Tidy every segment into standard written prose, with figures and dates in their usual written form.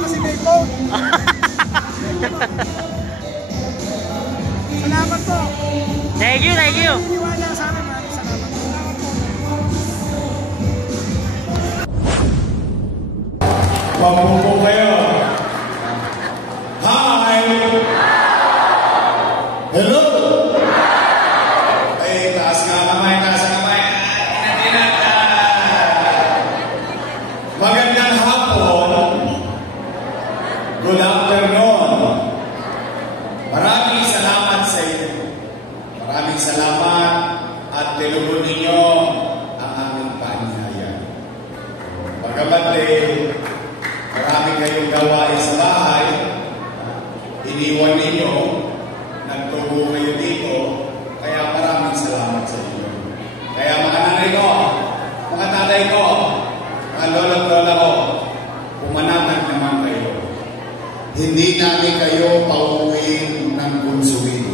kasi may phone. Salamat po. Thank you, thank you. Iniwala sa amin, maraming salamat. Salamat po. Pagpupo kayo. Hi! Hello! Ay, taas nga kamay, taas nga kamay. Magandang hapon. Good afternoon. Maraming salamat sa inyo. Maraming salamat at tinugon ninyo ang aming paanyaya. Pagkabat marami kayong gawain sa bahay, iniwan ninyo, nagtubo kayo dito, kaya maraming salamat sa inyo. Kaya mga nanay ko, mga tatay ko, mga lolo-lola ko, pumanatag naman kayo. Hindi namin kayo pauwiin ng bunsuin.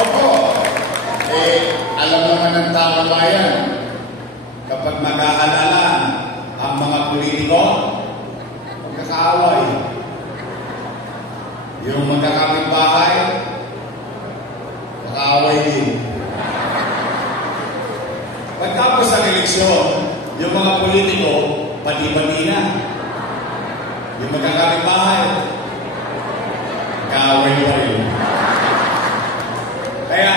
Opo, alam naman ng taong bayan, kapag mag-aalala ang mga politiko, magkakaaway. Yung magkakapitbahay, makaaway din. Pagtapos ng eleksyon, yung mga politiko, pati-pati na. Yung magkakapitbahay, kaaway pa rin. Kaya,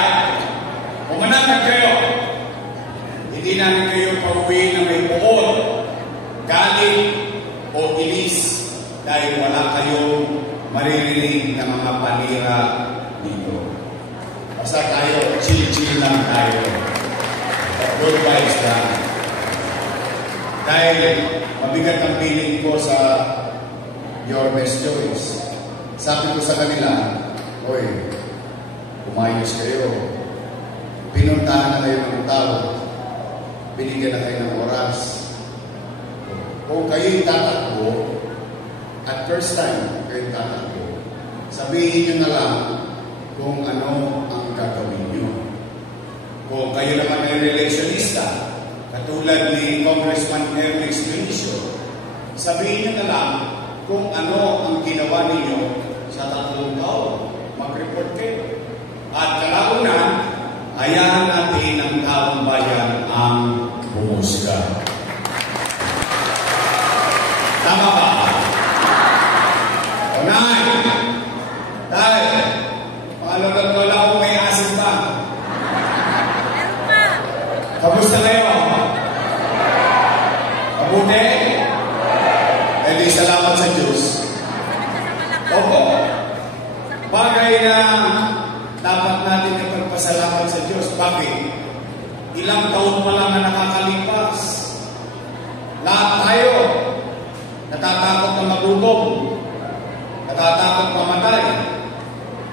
pumanatag kayo. Hindi namin kayo pauwi na may puon, galit o ilis dahil wala kayong maririnig na mga panira dito. Basta tayo, chill-chill lang tayo. Good vibes lang. Dahil mabigat ang feeling ko sa Your Best Choice. Sabi ko sa kanila, oy, umayos kayo. Pinuntahan na kayo ng tao. Binigyan na kayo ng oras. Kung kayo'y tatakbo, at first time kayo'y tatakbo, sabihin nyo na lang kung ano ang gagawin nyo. Kung kayo naman ay relationista, katulad ni Congressman Ernex Benicio, sabihin nyo na lang kung ano ang ginawa ninyo sa 3 taon. Mag-report kayo. At kalaunan, hayaan natin ang taong bayan ang humusga. Tama ba? O nay, dahil paalala ko may asin pa. Kamusta kayo? Mabuti? Eh di salamat sa Diyos. Opo. Bagay na dapat natin ipagpasalamat sa Diyos. Bakit? Ilang taon pa lang na nakakalipas. Lahat tayo natatakot na magutom, natatakot mamatay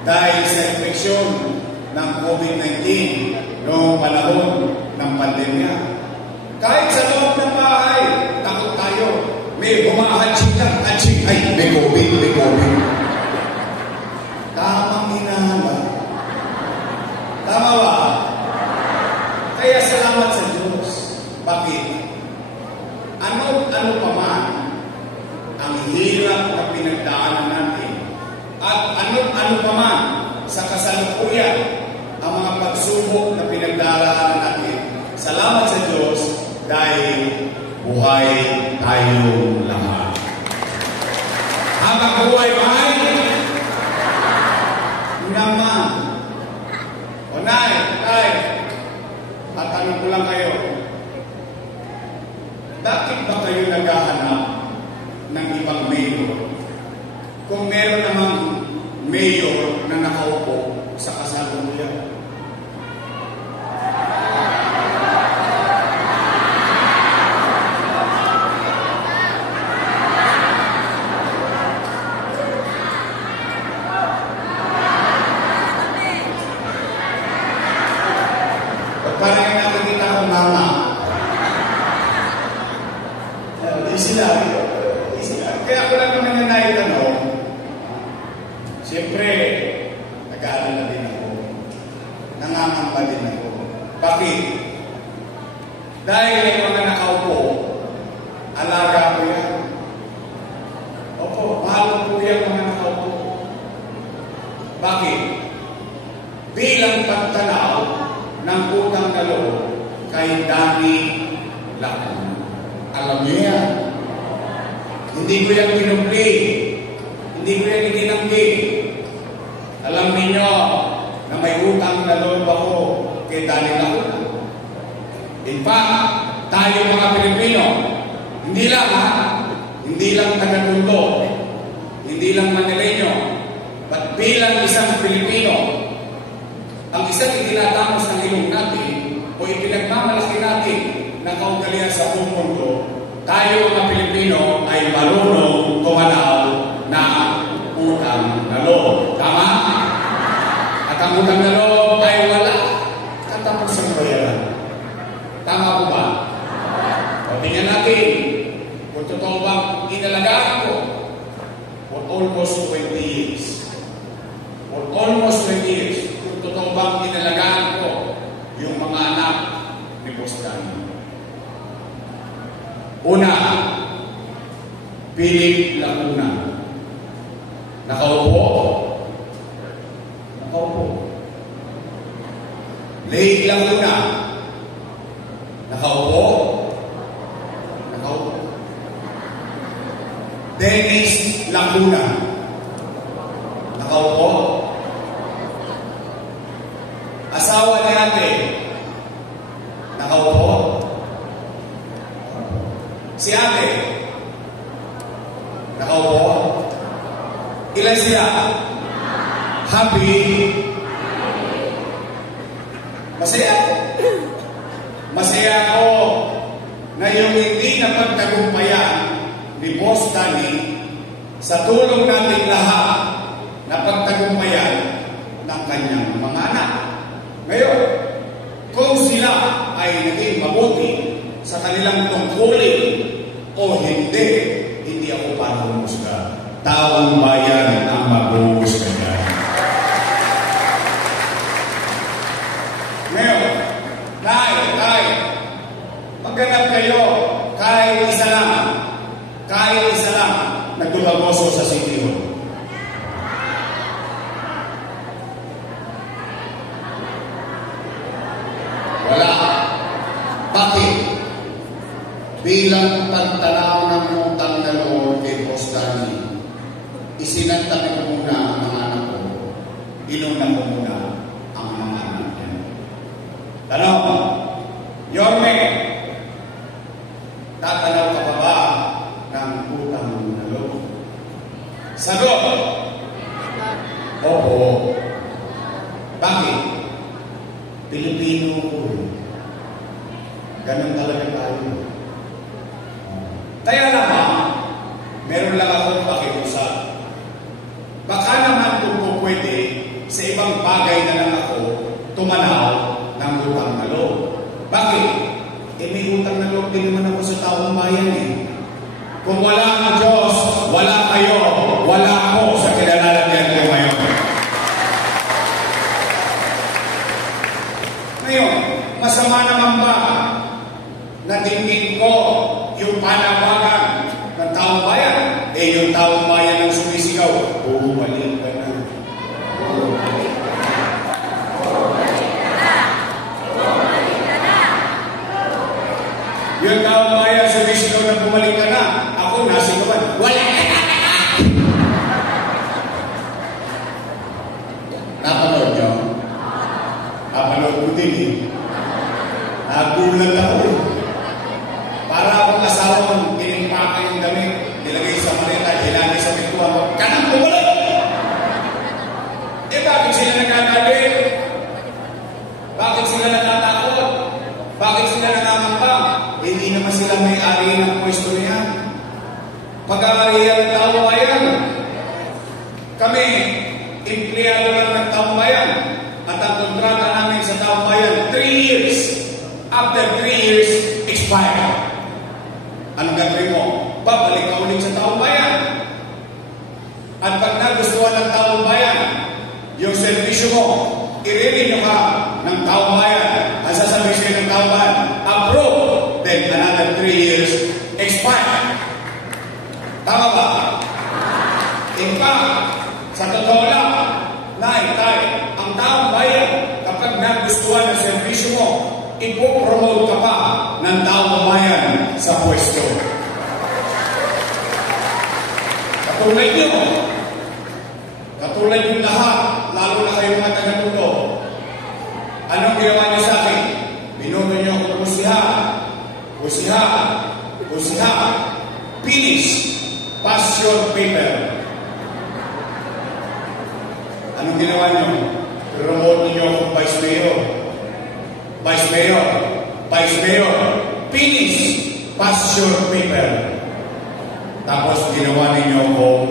dahil sa infeksyon ng COVID-19 noong panahon ng pandemya. Kahit sa loob ng bahay, takot tayo. May humahatsik lang, hatsik, ay, may COVID, may COVID. Tamang hinahanap. Tama ba? Kaya salamat sa Diyos. Bakit? Ano pa man ang hirap na pinagdaanan natin at ano pa man sa kasalukuyan ang mga pagsubok na pinagdaanan natin. Salamat sa Diyos dahil buhay tayong lahat. Habang buhay ay naman. O nay, tatanong ko lang kayo. Bakit ba kayo naghahanap ng ibang mayor? Kung meron namang mayor na nakaupo sa kasalukuyan. Parang nakikita ko mama. Easy lang. Kaya ako lang naman na naitanong. Siyempre, nag-aalala din ako. Nangangamba din ako. Bakit? Dahil yung mga nakaupo ng utang na loob kay Danny Lacuna. Alam niyo yan. Hindi ko yan pinupli. Hindi ko yan itinanggi. Alam niyo na may utang na loob ako kay Danny Lacuna. In fact, tayo mga Pilipino, hindi lang taga-Tondo, hindi lang Manileño, but bilang isang Pilipino, ang isang itinatamos ng ilong natin o ipinagmamalaki natin na kaugalian sa buong mundo, tayo mga Pilipino ay marunong tumanaw na utang na loob. Tama? At ang utang na loob ay wala katapusang bayaran. Tama po ba? O tingnan natin kung totoo bang inalagaan ko for almost 20 years. For almost 20 years. Kung totoo bang inalagaan ko yung mga anak ni Boss Danny. Una, Philip Lacuna. Nakaupo. Leigh Lacuna. Nakaupo. Dennis Lacuna. Nakaupo. Asawa ni ate. Nakaupo. Si ate. Nakaupo. Ilan sila? Happy. Masaya. Masaya ako na yung hindi napagtagumpayan ni Boss Danny sa tulong nating lahat na pagtagumpayan ng kanyang mga anak. Ngayon, kung sila ay naging mabuti sa kanilang tungkulin o hindi, hindi ako para humusga. Taong bayan ang mag-uusga niya. Ngayon, kahit magganap kayo, kahit isa lang nagdumagoso sa City Hall. Wala. Bakit? Bilang pagtanaw ng utang na loob kay Boss Danny, isinantami ko muna ang mga anak ko. Inuna ko muna ang mga anak niya. Tanong, Yorme, tatanaw ka pa ba ng utang na loob? Sagot! Oo. Bakit? Pilipino ko eh. Ganun talaga tayo. Kaya naman, meron lang akong pakiusap. Baka naman kung po pwede, sa ibang bagay na lang ako tumanaw ng utang na loob. Bakit? May utang na loob din naman ako sa taong bayan eh. Kung wala ang Diyos, wala kayo, wala ako sa kinalalagyan ko ngayon. Ngayon, masama naman ba na dinggin ko yung panawagan ng taong bayan? Yung taong bayan ang sumisigaw, bumalik ka na. Yung taong bayan sumisigaw na bumalik ka na. Ako nasigawan, wala ka na! Napanood nyo? Napanood ko din eh. Nagulat ako eh. Para akong asawang tinimpaka yung damit, nilagay sa maleta, hilagay sa pintuan ko, kanang bumalik! Bakit sila nagkagalit? Bakit sila natatakot? Bakit sila nangamambang? Hindi naman sila may-ari ng pwesto niya. Pag-aarihan ng taong bayan. Kami, empleyado lang ng taong bayan. At ang kontrata namin sa taong bayan, 3 years. After 3 years, expire. Anong gagawin mo? Babalik ka ulit sa taong bayan. At pag nagustuhan ng taong bayan, yung servisyo mo, i-renew ka ng taong bayan. Ang sasabihin sa'yo ng taong bayan, approve. Then another 3 years, expire. Tama ba? In fact, sa totoo lang, ang taong bayan, kapag nagustuhan ang serbisyo mo, ipopromote ka pa ng taong bayan sa pwesto. Katulad yung lahat, lalo na kayo mga taga-tuto. Anong ginawa niyo sa akin? Binoto niyo ako kusiha, finish, pass your paper. Anong ginawa niyo? Promote niyo ako vice mayor, finish, pass your paper. Tapos ginawa ninyo akong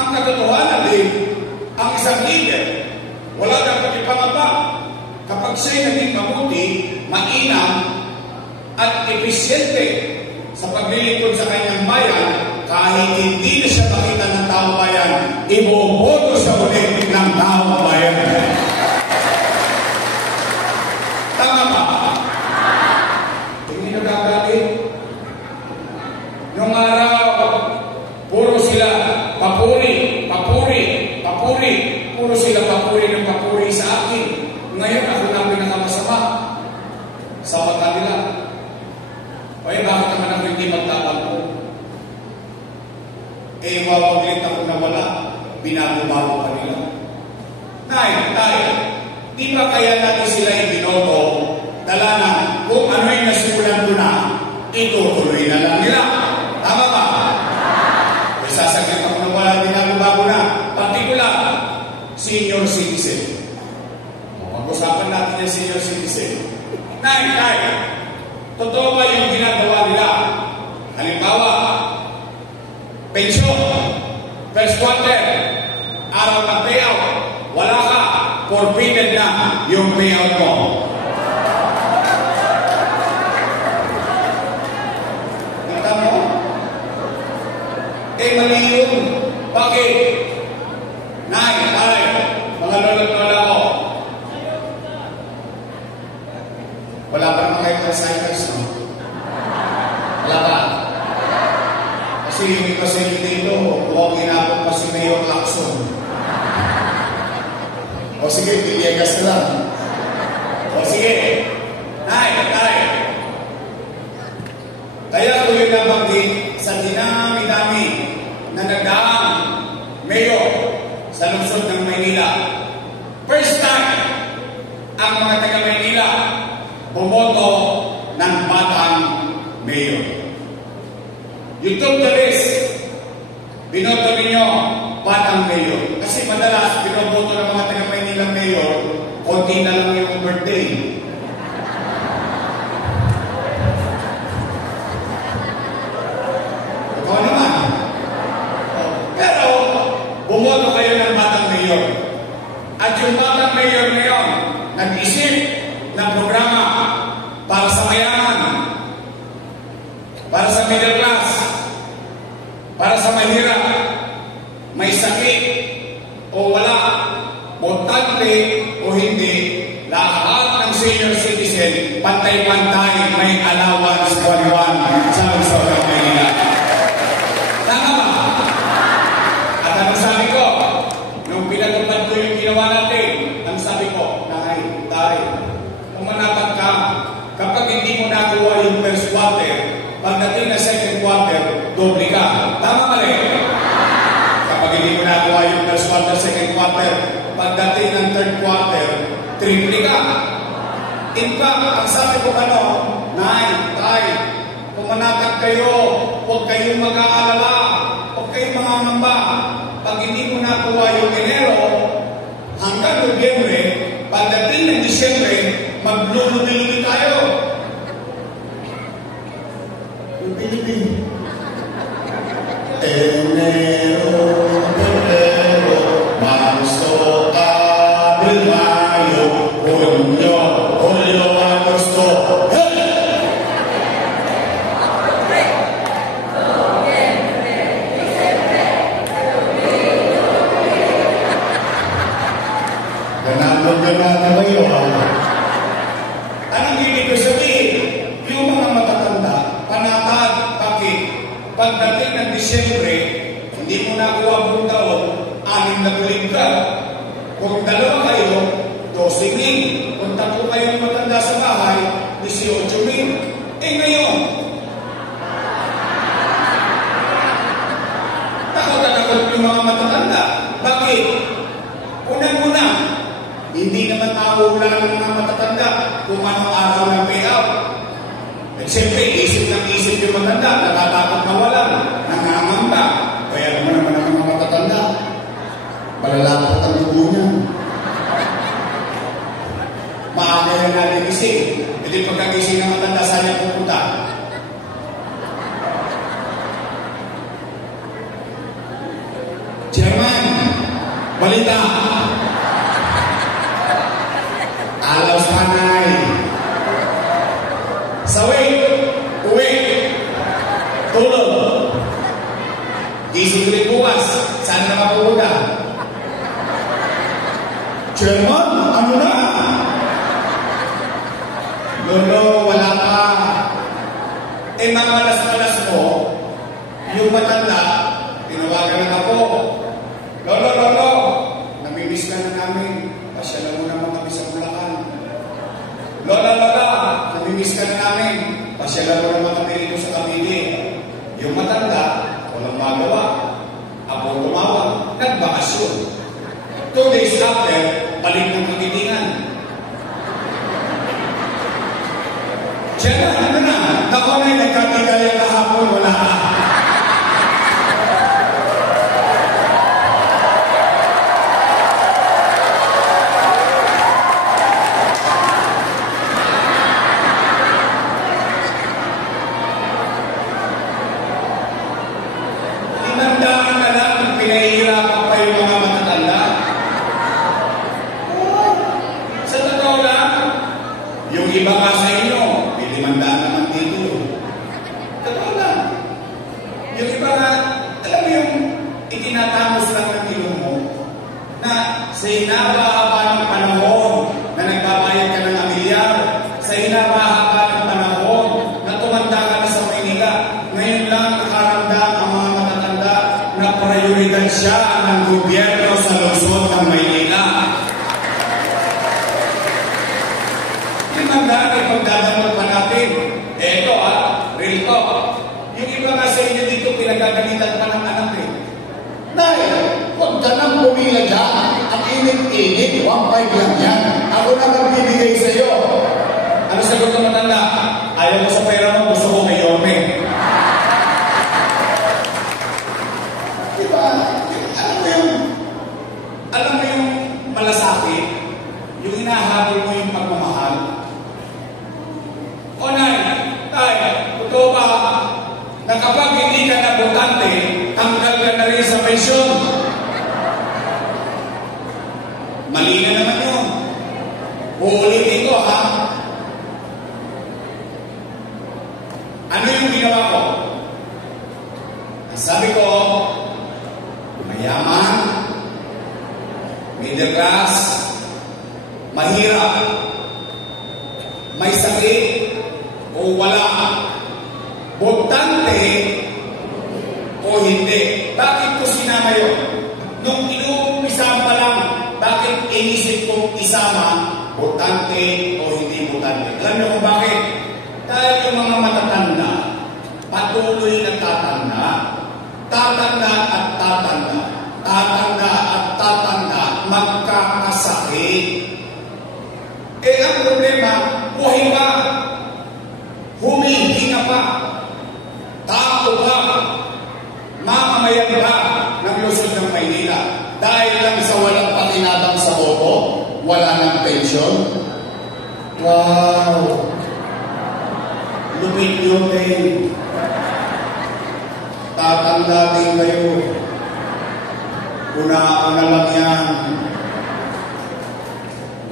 ang katotohanan din, ang isang leader, wala dapat ipangapa kapag siya'y naging mabuti, mainam, at episyente sa paglilingkod sa kanyang bayan, kahit hindi na siya makita ng taong bayan, ibuoboto sa ulit ng taong bayan. Tama ba? Hindi nagagalit. Nung araw, puro sila papuri. Puro sila papuri sa akin. Ngayon, ako na pinakamasama sa mata nila. Bakit naman ako hindi magtatampo? Mawaglit ako na wala. Binago-bago pa nila. Tay, di ba kaya natin sila ibinoto? Dala na, kung ano yung nasimulan ko na, itutuloy na lang nila. Tama ba? May sasaglit ako na wala, binago-bago na. Partikular, senior citizen. Pag-usapan natin yung senior citizen. Tay, totoo ba yung ginagawa nila? Halimbawa, pensyon, first quarter, araw ng payout, wala ka, forfeited na yung payout mo. Kita mo? Mali yun. Bakit? Nay, mga lolo't-lola ko. Wala pa naman kayo reciters, no? Wala pa. Kasi yung iba sa inyo dito, huwag ginapon pa si Mayor Lacson. O sige, Villegas na lang. O sige, Nay. Kaya ko yung nabanggit sa dinami-dami na nagdaang mayor sa lungsod ng Maynila. First time, ang mga taga-Maynila bumoto ng batang mayor. You took the risk. Binoto ninyo batang mayor. Kasi madalas, binoboto ng mga taga-Maynila mayor, konti na lang yung birthday. Ikaw naman. Pero, bumoto kayo ng batang mayor. At yung batang mayor ngayon, nag-isip ng programa para sa mayaman, para sa middle class, para sa mahirap, may sakit o wala, botante o hindi, lahat ng senior citizen, pantay-pantay, may allowance buwan-buwan sa lungsod ng Maynila. Tama ba? At ang sabi ko, nung pinatupad ko yung ginawa natin, ang sabi ko, Tay, umanapat ka, kapag hindi mo nakuha yung first quarter, pagdating na second quarter, doble ka. Tama mali? Kapag hindi mo nakuha yung first quarter, second quarter, pagdating ng third quarter, triple ka. In fact, ang sabi ko Nay, Tay, pumanatag kayo, huwag kayong mag-aalala, huwag kayong mangangamba. Pag hindi mo nakuha yung Enero, hanggang Nobyembre, pagdating ng Disyembre, maglulubili tayo. Lubili. Enero, Febrero, Marzo, Abril, Mayo, Junio, Julio, Agosto. Ganaan na kayo. Anong ibig ko sabihin? Yung mga matatanda, panatag, bakit? Pagdating ng Disyembre, hindi mo nakuha buong taon, 6 na tulig ka. Kung 2 kayo, Hindi naman mahuhula ng mga matatanda kung anong araw ng payout. At siyempre, isip ng isip yung matanda, natatakot na wala, nangangamba. Kaya naman ang mga matatanda, malalapot ang dugo niya. Maaga yan natin gising. Hindi pagkagising ng matanda, saan niya pupunta? Chairman, balita. Alaw sa kanay. Sawi, uwi, tulog. Gising ulit bukas. Saan na mapupunta? Chairman, ano na? Lolo, wala pa. Eh, mga malas-malas mo, yung matanda, tinawagan na ako. Lolo, namimiss ka na namin. Pasyalan mo naman kami sa Bulacan. Lola, namimiss ka na namin. Pasyalan mo naman kami dito sa Cavite. Yung matanda, walang magawa. Ako tumawag, nagbakasyon. 2 days after, balik ng kagitingan. Siya na, ano na? Ako na yung nagkakigaya kahapon, wala ka. Tinandaan na lang, pinahihirapan pa yung mga matatanda. Sa totoo lang, yung iba nga sa inyo, pinimandaan naman dito. Totoo lang. Yung iba nga, alam mo yung itinatamos lang ng ilong mo, na sa hinaba-haba ng panahon na nagbabayad ka ng amilyar, sa hinaba-haba ng panahon na tumanda ka na sa Maynila, ngayon lang nakaramdam ang mga matatanda na prioridad siya ng gobyerno sa lungsod ng Maynila. Tinandaan ay pagdadamot pa natin. Eto real talk. Yung iba nga sa inyo dito, pinagagalitan pa ng anak eh. Dahil, huwag ka nang pumila dyan. Ang init-init, 1.5 lang yan. Ako na magbibigay sa'yo. Ano sagot ng matanda? Ayaw mo sa pera mo, gusto ko kay Yorme. Diba? Alam mo yung malasakit, yung hinahabol mo yung pagmamahal. O nay, totoo ba na kapag hindi ka na botante, tanggal ka na rin sa pensyon? Mali na naman yun. Uulitin ko ha. Ano yung ginawa ko? Sabi ko, mayaman, middle class, mahirap, may sakit, o wala, botante, o hindi. Bakit ko sinama yun? Nung inuumpisa pa lang, bakit inisip kong isama, botante o hindi botante? Alam niyo kung bakit? Dahil yung mga matatanda, patuloy na tatanda, tatanda at tatanda, tatanda at tatanda, magkakasakit. Eh ang problema, buhay pa, humihinga pa, tao pa, mamamayan pa ng Luzon ng Maynila. Dahil lang sa walang pakinabang sa boto, wala ng pensyon. Wow! Lupit yun eh. Tatanda din kayo. Una-una lang yan.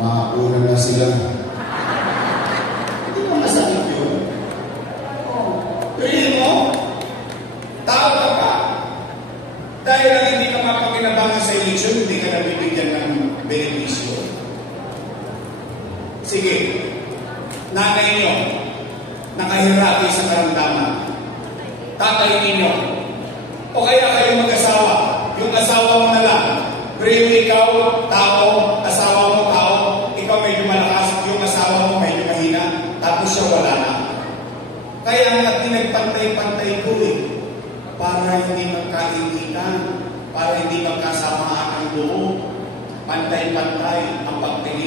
Mauna na sila. Hindi mo masakit yun. Pili mo, tao ka pa. Dahil lang hindi ka mapakinabangan sa eleksyon, hindi ka nabibigyan ng benepisyo. Sige, nanay nyo, nakahirati sa karamdaman. Tatay ninyo, o kaya kayo mag-asawa, yung asawa mo na lang, pero ikaw, tao, asawa mo, tao, ikaw medyo malakas, yung asawa mo medyo mahina, tapos siya wala na. Kaya nga pinagpantay-pantay ko eh, para hindi magkainitan, para hindi magkasamaan ang loob, pantay-pantay ang pagtingin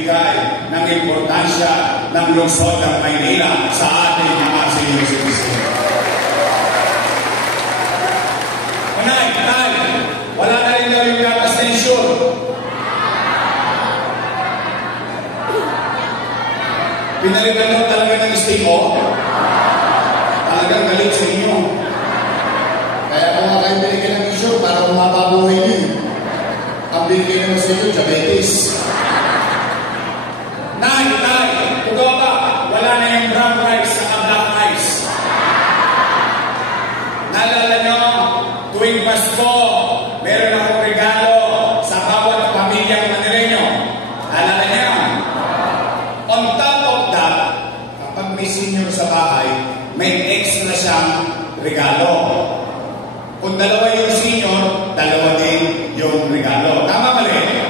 nagbibigay ng importansya ng lungsod ng Maynila sa ating mga senior citizen. Nay, wala na rin daw yung gas station. Pinalitan daw talaga ng stiko. Talagang galit sa inyo. Kaya kung nga kayo binigyan ng issue para mapabuhay niyo. Ang binigyan naman sa inyo, diabetes. Nay, totoo ba? Wala na yung brown rice sa black rice. Naalala nyo, tuwing Pasko, meron akong regalo sa bawat pamilyang Manileño. Naalala nyo? On top of that, kapag may senior sa bahay, may extra siyang regalo. Kung dalawa yung senior, dalawa din yung regalo. Tama mali?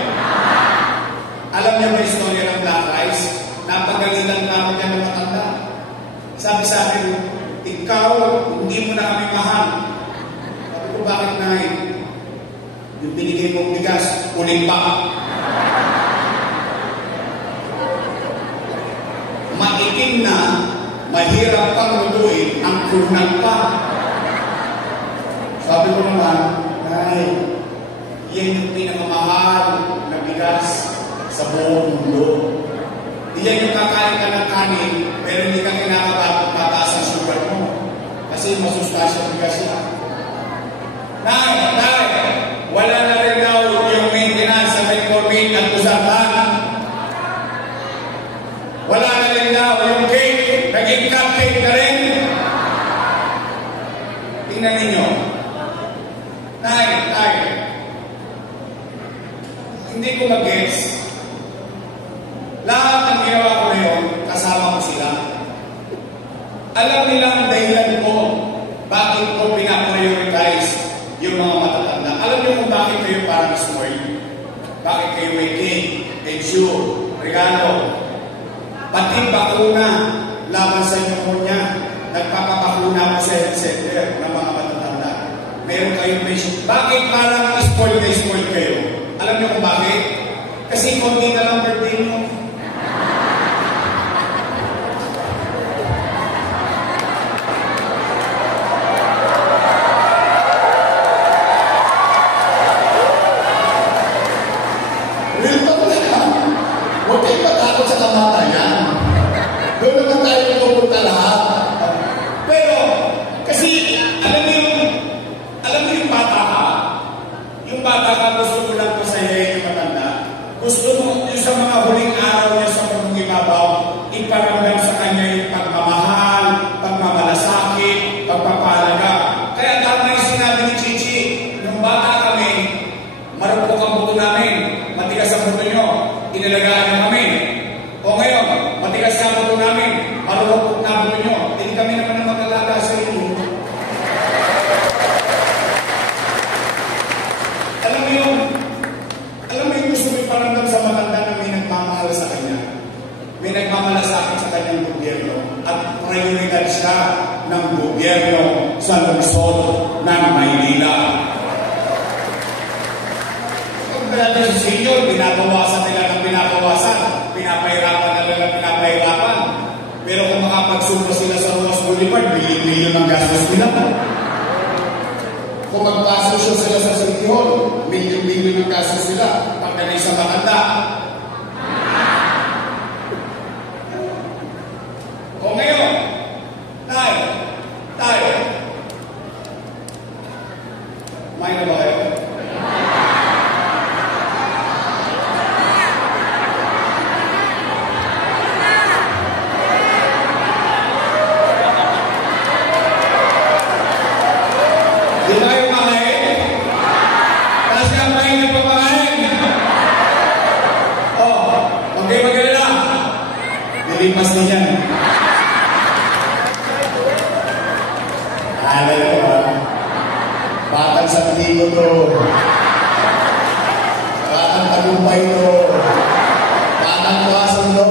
Alam niyo ba istorya ng black rice? Napagalitan na ako dyan ng matanda. Sabi sa akin, ikaw, hindi mo na kami mahal. Sabi ko, bakit na yung binigay mong bigas, uling pa. Maitim na, mahirap pang lutuin ang kunang pa. Sabi ko naman, Nay, yan yung pinakamahal na bigas sa buong mundo. Yan yung kakain ka ng kanin, pero hindi ka kinakapagod mataas ang sugar mo. Kasi masustansya bigas yan. Nay, wala na rin daw yung maintenance sa metformin at usapan. Wala na rin daw yung cake, naging cupcake na rin. Tingnan ninyo. Nay, hindi ko mag-guess. Lahat ng ginawa ko ngayon, kasama ko sila. Alam nila ang dahilan ko, bakit ko pinaprioritize yung mga matatanda. Alam niyo kung bakit kayo parang spoiled? Bakit kayo may cake, ensure, regalo? Pati bakuna laban sa pneumonia, nagpapabakuna pa sa health center ng mga matatanda. Meron kayong patient. Bakit parang spoiled kayo? Alam niyo kung bakit? Kasi konti na lang birthday niyo. Real talk na yan. Huwag kayong matakot sa kamatayan. Doon naman tayo pupunta lahat. Pero, kasi, alam mo yung bata ka? Yung bata ka, gusto mo lang pasayayin yung matanda. Gusto mo, yung sa mga huling araw niya sa mundong ibabaw, iparamdam sa kanya yung pagmamahal, pagmamalasakit, pagpapalaga. Kaya tama yung sinabi ni Chichi, nung bata kami, marupok ang buto namin, matigas ang buto nyo, inalagaan nyo kami. O ngayon, matigas ang buto namin, marupok na buto nyo, hindi kami naman na mag-alaga sa inyo. Alam mo yung gusto mo iparamdam sa matanda na may nagmamahal sa kanya. May nagmamalasakit sa kanyang gobyerno at prioridad siya ng gobyerno sa lungsod ng Maynila. Kung natin sa senior, binabawasan nila ng binabawasan, pinapahirapan nila ng pinapahirapan. Pero kung makapagsubo sila sa Rojas Boulevard, bilyon-bilyon ang gastos nila. Kung magpasosyo sila sa City Hall, milyon-milyon ang kaso sila. Pagdating sa matanda. O ngayon, tayo. May na ba kayo? Di tayo makain? Kasi ang main na pamakain. Okay, mag-alala. Nilipas din yan. Alala ko ba? Batang Santiago to. Batang Tagumpay to. Batang Quezon to.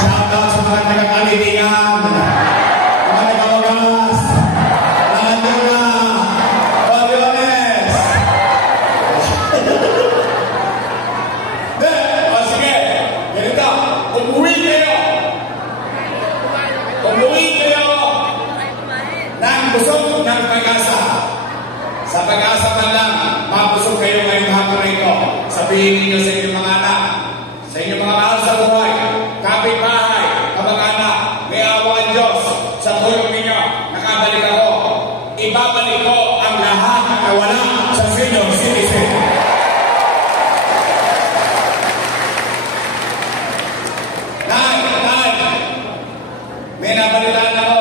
Shout out sa mga taga-Kalitingan. Mga taga-Wagas. Nandun na. Pagyones. O sige. ninyo sa inyong mga anak, sa inyong mga mahal sa buhay, kapitbahay, kamag-anak, may awa ang Diyos sa tulong ninyo. Nakabalik ako. Ibabalik ko ang lahat na nawala sa senior citizen. Nay, may nabalitaan ako.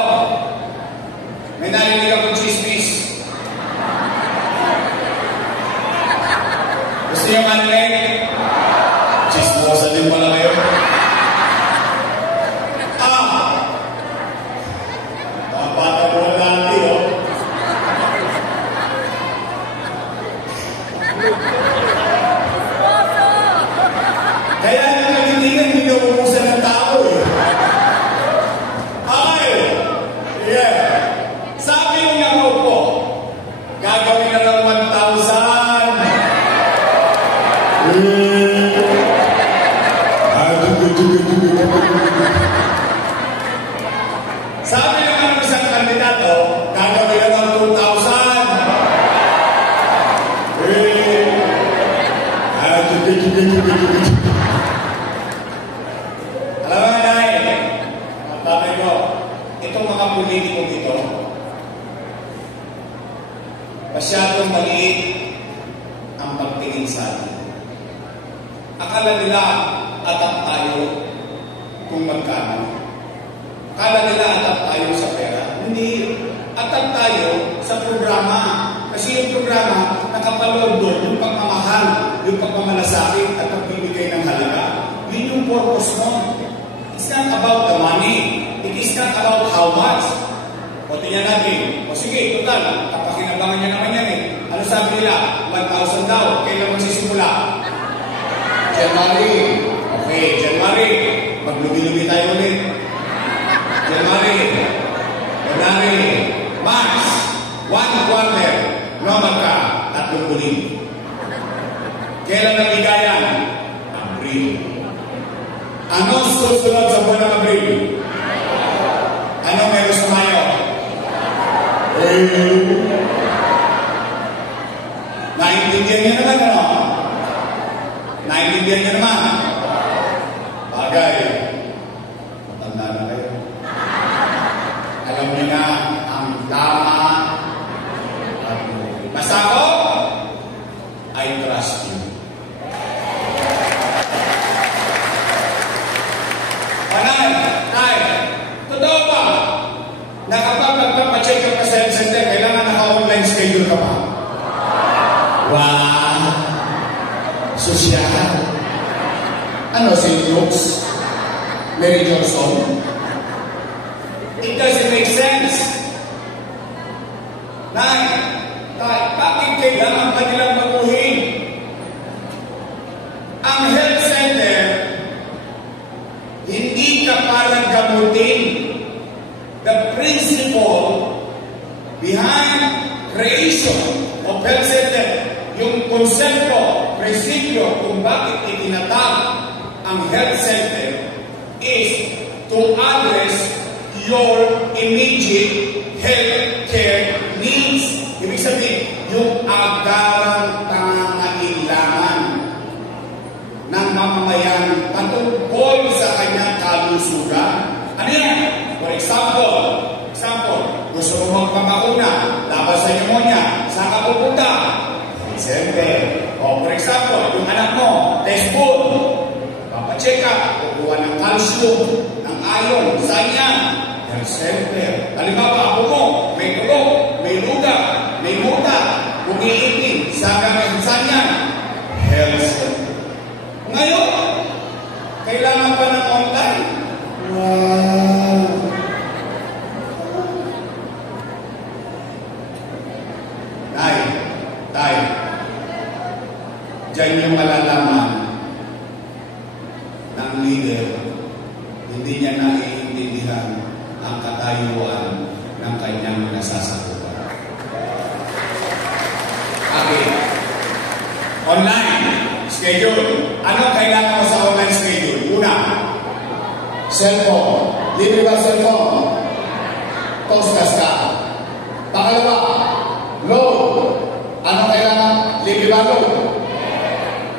May narinig akong chismis. Gusto niyo marinig? Chismosa din pala kayo. Bata mo na dati, oh. Kaya yung nagtitingan, hindi na umusan ng tao, eh. Ay! Yeah. Sabi yung ako po, gagawin na lang 1,000. Sabi naman ng isang kandidato, gagawin na lang 2,000. Alam mo nga, Nay, ang tatay ko, itong mga politiko dito, masyadong maliit ang pagtingin sa atin. Akala nila atap tayo kung magkano. Akala nila atap tayo sa pera. Hindi. Atap tayo sa programa. Kasi yung programa, nakapaloob doon yung pagmamahal, yung pagmamalasakit at pagbibigay ng halaga. Yun yung purpose mo. It's not about the money. It is not about how much. O tingnan natin. O sige, total. Kapakinabangan niya naman yan eh. Ano sabi nila? 1,000 daw. Kailan magsisimula? January. Okay, January. Maglubi-lubi tayo ulit. January. February. March. 1 quarter. Normal ka. 3 buling. Kailan nabigayan? Abril. Ano susunod sa buwan ng Abril? Ano meron sa Mayo? Naintindihan niyo naman, ano? Naintindihan niyo naman. Bagay. Matanda na kayo. Alam niyo na ang tama. Basta ako, I trust you. Panay, tay, totoo ba na kapag magpapacheck up ka sa health center, kailangan naka-online schedule ka pa? Wow! Sosyal. Ano, St. Luke's? Mary Johnson? It doesn't make sense. Nay, bakit kailangan pa nilang baguhin? Ang health center, hindi ka parang gamutin. The principle behind creation of health center, yung konsepto, prinsipyo kung bakit itinatag ang health center is to address your immediate health care needs. Ibig sabihin, yung agarang pangangailangan ng mamamayan patungkol sa kanyang kalusugan. Ano yan? For example, gusto mo magpapakuna laban sa pneumonia, saan ka pupunta? Siyempre. O for example, yung anak mo, test board, papacheck up, kukuha ng calcium, ng iron, saan yan? Health center. Halimbawa, ako mo, may tulog, may luga, may muta, umiitin, saan yan? Health center. Ngayon, kailangan pa ng online. Wow! Tay, dyan yung malalaman ng leader, hindi niya naiintindihan ang katayuan ng kanyang nasasakupan. Okay. Online schedule. Ano kailangan mo sa online schedule? Una, cellphone. Libre ba cellphone? Tostas ka. Pangalawa, load. Ano kailangan? Libre ba load?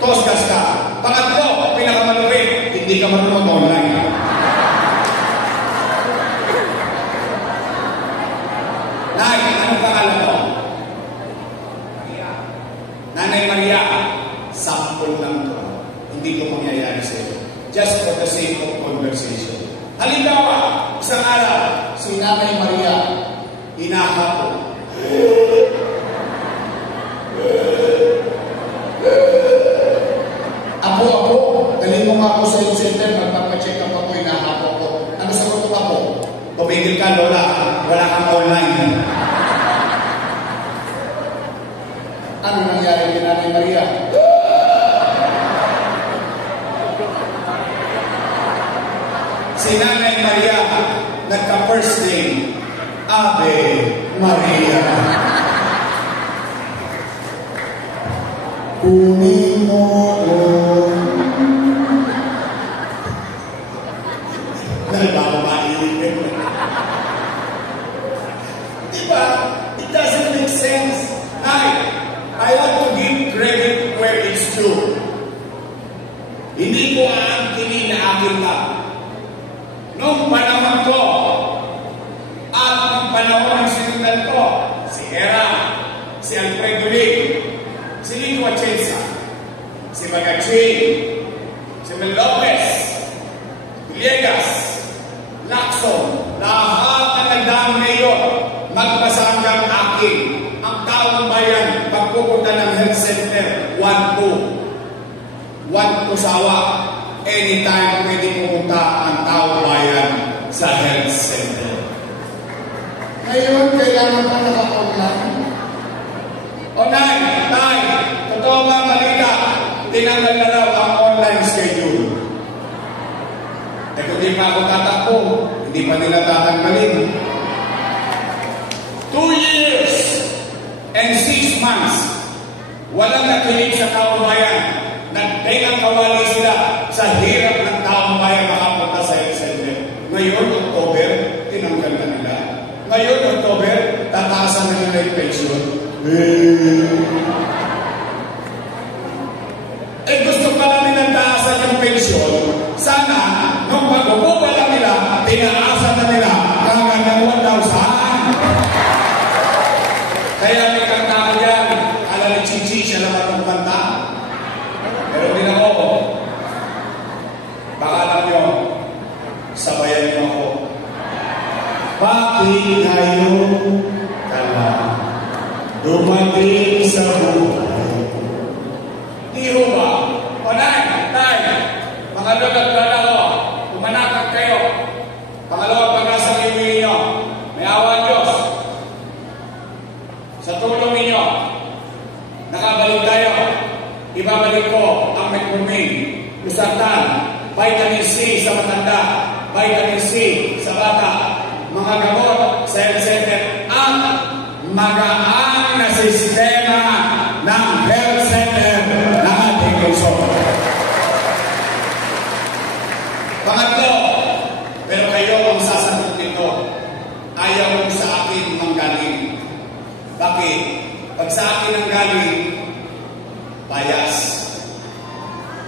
Tostas ka. hindi ko mangyayari sa iyo. Just for the sake of conversation. Halimbawa, isang araw, si Nanay Maria, hinahapo. Apo, galing mo nga ako sa health center, magpapacheck up ako, hinahapo ko. Ano sagot ko ako? Tumigil ka, Lola. Wala kang online. Ano nangyari kay Nanay Maria? Si Nanay Maria, nagka-first day, Ave Maria. Puminoon. Nagbababayin. Diba? It doesn't make sense. I want to give credit where it's due. Hindi ko aangkinin na akin lang. Noong panahon ko, at noong panahon ng sinundan ko, si Hera, si Alfredo Lee, si Lito Atienza, si Bagachin, si Mel Lopez, Villegas, Lacson, lahat na nagdaang mayor, magbasa hanggang akin, ang taong bayan, pagpupunta ng health center, 1-2 sawa. Anytime pwede pumunta ang taong bayan sa health center. Ngayon, kailangan pa naka-online. Online, totoo ba balita? Tinanggal na raw ang online schedule. Kung di pa ako tatakbo, hindi pa nila tatanggalin. 2 years and 6 months, walang nakinig sa taong bayan. Nagtengang kawali sila sa hirap ng taong bayan makapunta sa health center. Ngayon, October, tinanggal na nila. Ngayon, October, tataasan na nila yung pension. Gusto pala nilang taasan yung pension. Sana, nung pag-upo pala nila, tinaasan na nila hanggang 1,000. Kaya may kanta ko yan. Ala ni Chichi, siya naman ang kanta. Pero din ako, baka alam nyo, sabayan nyo ako. Bakit kayo kala dumating sa buhay? Di ho ba? O tay, mga logat-logat ko, tumanakag kayo. Pangalawang pag-asang ibuhin nyo, may awa Diyos. Sa tulong ninyo, nakabalik tayo. Ibabalik ko ang metformin, Losartan, vitamin C sa matanda, vitamin C sa bata, mga gamot sa health center, ang magaan na sistema ng health center ng ating Luzon. Pangatlo, pero kayo ang sasagot nito, ayaw mo sa akin manggaling. Bakit? Pag sa akin ang galing, bias.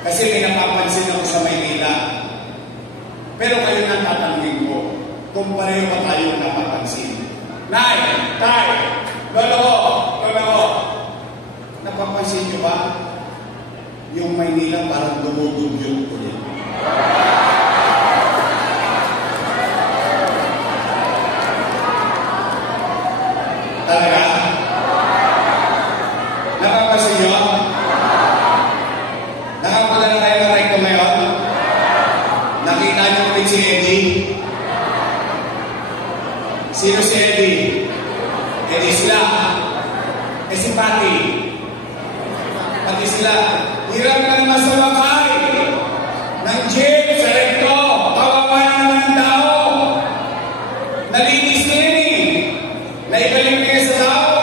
Kasi may napapansin ako sa Maynila. Pero kayo nang tatanungin ko, kung pareho ba tayo napapansin? Nay, tay, lolo ko, napapansin nyo ba? Yung Maynila parang dumudugyot ulit. Talaga? Napapansin nyo? Nakapunta na kayo ng recto ngayon? Nakita niyo ulit si Eddie? Sino si Eddie? Eddie sila. Si Patty. Pati sila. Hirap na naman sa wakay. Ng jeep sa recto. Kawawa na naman ang tao. Nalinis din eh. Naibalik niya sa tao.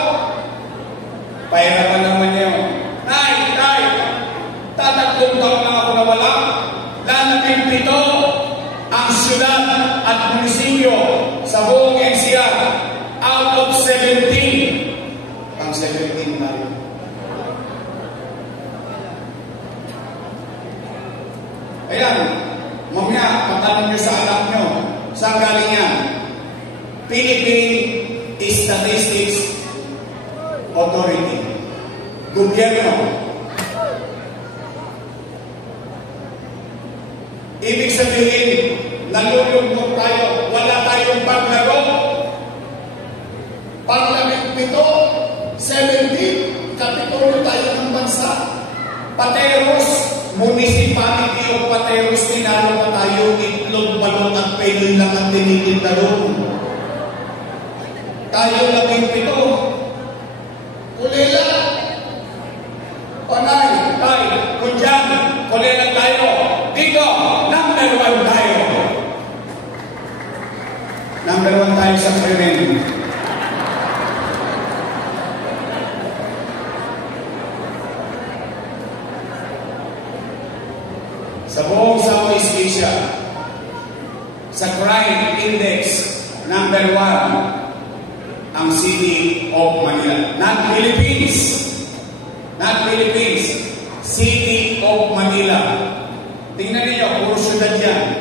Pahirapan naman niyo. Tay, tatatlong taon lang ako nawala. Lalaking 7 ang syudad at munisipyo sa buong NCR out of 17. Ang 17 na rin. Ayan, mamaya patanong nyo sa anak nyo, saan galing yan? Philippine Statistics Authority. Gobyerno. Ibig sabihin, nalulungkot tayo, wala tayong paglaro. Paglamit nito, 17, kapitulo tayo ng bansa. Pateros, municipality o Pateros, tinalo pa tayo, itlog, balon at penoy lang ang tinitinda doon. Tayo 17, kulela, panay, tayo, kundyang, kulela tayo, dito, number 1 tayo. Number 1 tayo sa krimen. Sa buong Southeast Asia, sa crime index, number 1, ang City of Manila. Not Philippines. Not Philippines. City of Manila. Tingnan niyo, puro syudad yan.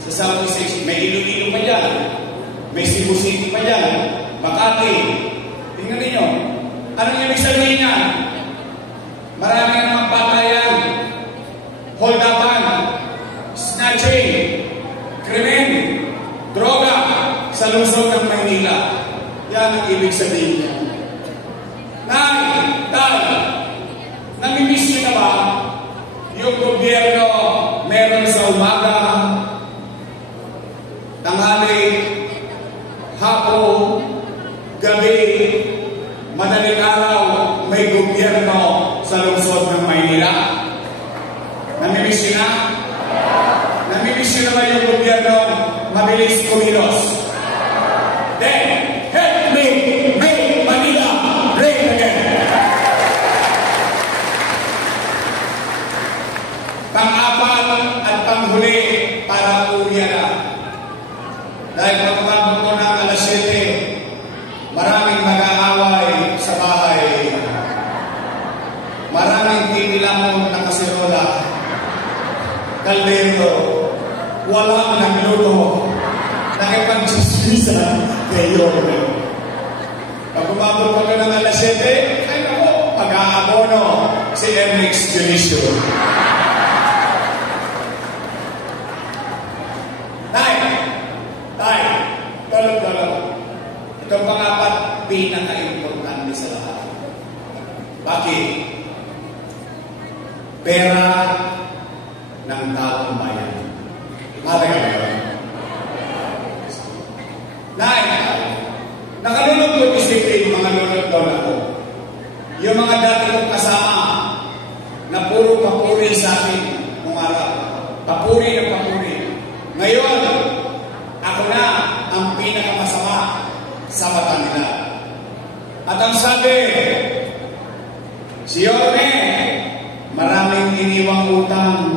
Sa Southeast Asia, may Iloilo pa dyan. May Cebu City pa dyan. Makati. Tingnan niyo. Anong ibig sabihin niya? Marami namang patayan. Holdapan, snatching, krimen, droga sa lungsod ng Maynila. Yan ang ibig sabihin niya. Namimiss niyo na ba yung gobyerno meron sa umaga, tanghali, hapon, gabi, madaling araw, may gobyerno sa lungsod ng Maynila? Namimiss nyo na? Namimiss nyo naman yung gobyerno mabilis kumilos? Then, help me make Manila great again. Pang-apat at panghuli para uwi na. Dahil pagkakabot ko ng alas 7, maraming mag-aaway sa bahay. Maraming tinilamon na kasirola. Kaldero, walang nagluto, nakipag-chismisa kayo. Pag umabot ko ng alas 7, ay ako, pag-aabono si Enrix Dionisio. Tolong. Ito pang-apat, pinaka-importante sa lahat. Bakit? Pera ng taong bayan. Mata ka ba yun? Nakalulog isipin mga lulog doon ako. Yung mga dati kong kasama na puro papuri sa akin nung araw. Papuri ng papuri. Ngayon, ako na ang pinakamasama sa mata nila. At ang sabi, si Yorme, maraming iniwang utang.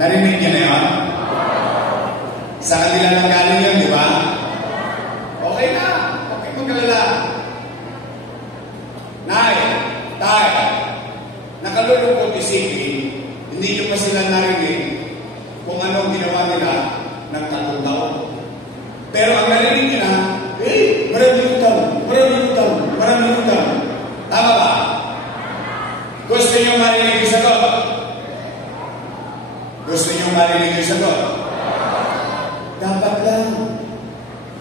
Narinig niya na yun? Sa kanila nang galing yun, di ba? Okay na. Okay magkalala. Tay, nakalulungkot isipin, hindi nyo pa sila narinig kung anong ginawa nila ng 3 taon. Pero ang narinig nila, maraming utang. Tama ba? Gusto nyo marinig yung sagot? Gusto nyo marinig yung sagot? Dapat lang.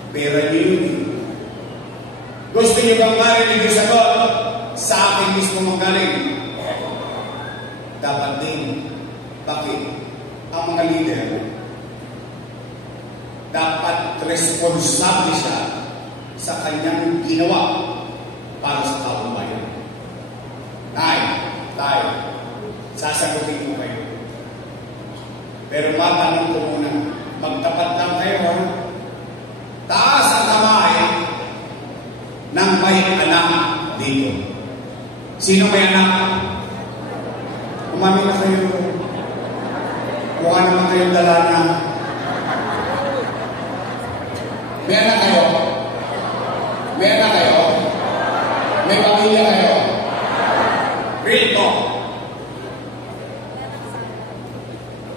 Pera nyo yun. Gusto nyo bang marinig yung sagot? Sa akin mismo magaling. Dapat din. Bakit? Ang mga leader, dapat responsable siya sa kanyang ginawa para sa taong bayan. Tay, sasagutin ko kayo. Pero matanong ko muna, magtapat lang kayo, ha? Taas ang kamay ng may anak dito. Sino may anak? Umamin na kayo. Mukha naman kayong dalana. May anak kayo? May anak kayo? May pamilya kayo? Rito.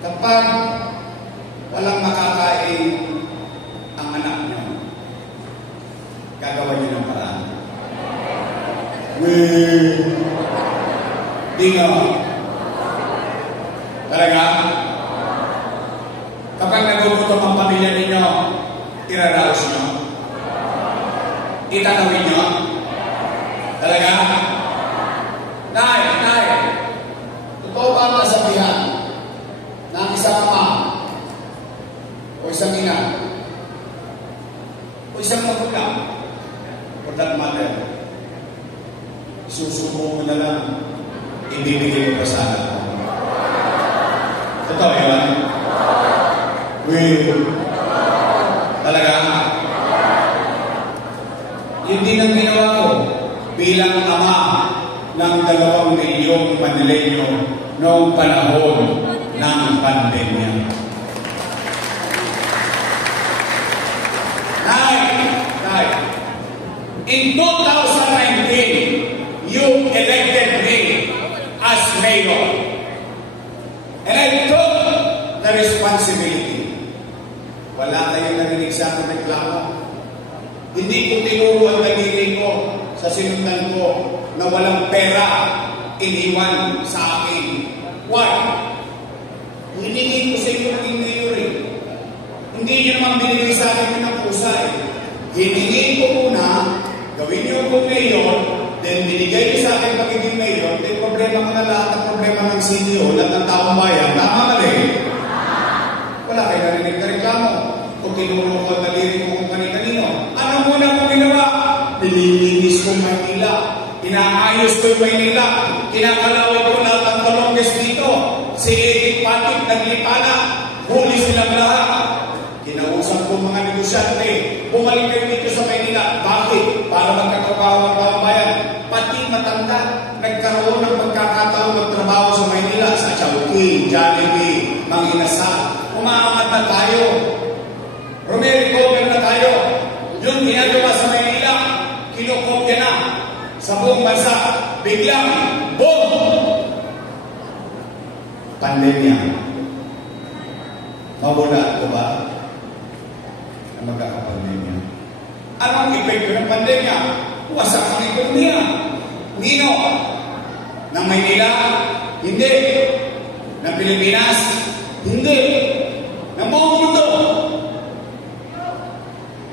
Kapag walang makakain ang anak niyo, gagawa niyo ng paraan. Di nga. Talaga? Kapag nagugutom ang pamilya ninyo, iraraos nyo? Itatawin nyo? Talaga? Nay, Totoo ba ang kasabihan ng isang ama o isang ina o isang magulang, for that matter, susubo mo na lang, ibibigay mo pa sana. Totoo yun? Talaga? Yun din ang ginawa ko bilang ama ng 2 milyong Manileño noong panahon ng pandemya. Nay, in 2019, you elected me as mayor. And I took the responsibility. Wala kayong narinig sa akin reklamo. Hindi ko tinuro ang daliri ko sa sinundan ko na walang pera iniwan sa akin. Why? Hiningi ko sa inyo ng mayor eh. Hindi nyo naman binigay sa akin ng pusa eh. Hiningi ko muna, gawin nyo akong mayor, then binigay nyo sa akin pagiging mayor, then problema ko na lahat ng problema ng CDO, lahat ng taong bayan, tama mali. Wala kayo narinig na reklamo. Kung tinuro ko ang daliri ko kung kanino. Ano muna kong ginawa? Nililinis ko Maynila. Inaayos ko yung Maynila. Kinakalawin ko lahat ang talongges dito. Si Edith Patik naglipana. Huli silang lahat. Kinausap ko mga negosyante. Bumalik kayo dito sa Maynila. Bakit? Para magkatrabaho ang taong bayan. Pati matanda. Nagkaroon ng pagkakataon magtrabaho sa Maynila. Sa Chowking, Jollibee, Manginasal. Umaangat na tayo. Recover na tayo. Yung ginagawa sa Maynila, kinokopya na sa buong bansa. Biglang, boom! Pandemya. Mawala ko ba na magkakapandemya? Ano ang epekto ng pandemya? Wasak ang ekonomiya. Nino? Ng Maynila? Hindi. Ng Pilipinas? Hindi. Ng buong mundo?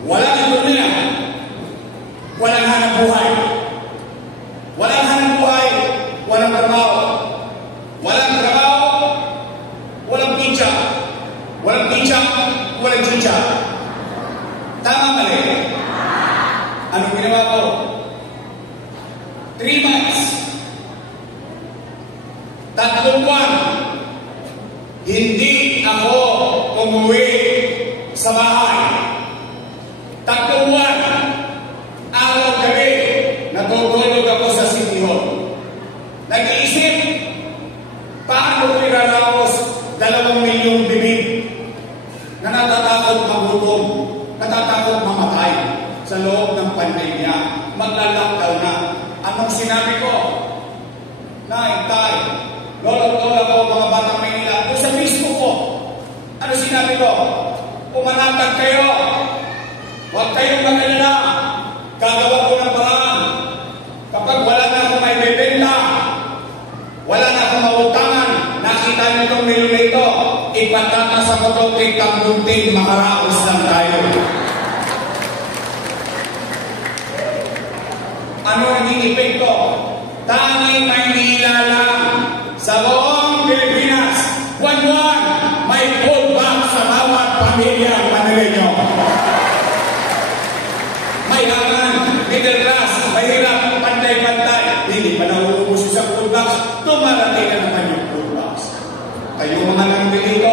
Walang ekonomiya. Walang hanap buhay. Walang hanap buhay. Walang trabaho. Walang trabaho. Walang pizza. Walang pizza. Walang chicha. Tama mali. Anong ginawa ko? 3 months. 3 buwan. Hindi ako umuwi sa bahay. 3 buwan, araw-gabi, natutulog ako sa City Hall. Nag-iisip, paano ko iraraos 2 milyong bibig na natatakot magutom, natatakot mamatay sa loob ng pandemya, maglalakdaw na. Anong sinabi ko? Nay, tay, lolo-lola ko, mga batang Maynila, doon sa mismo ko. Ano sinabi ko? Pumanatag kayo. Huwag kayong mag-alala. Gagawa ko ng paraan. Kapag wala na akong may bebenta, wala na akong mautangan, nakita niyo itong milyon na ito, ipatatas ako itong tigtang-bunting, makaraos lang tayo. Ano ang epekto? Tanging Maynila lang sa buong Pilipinas. Buwan-buwan, may food bank sa bawat pamilya Manileño. Mayaman, middle class, mahirap, pantay-pantay. Hindi pa nauubos sa food box, dumarating na naman yung food box. Kayo mga nandito,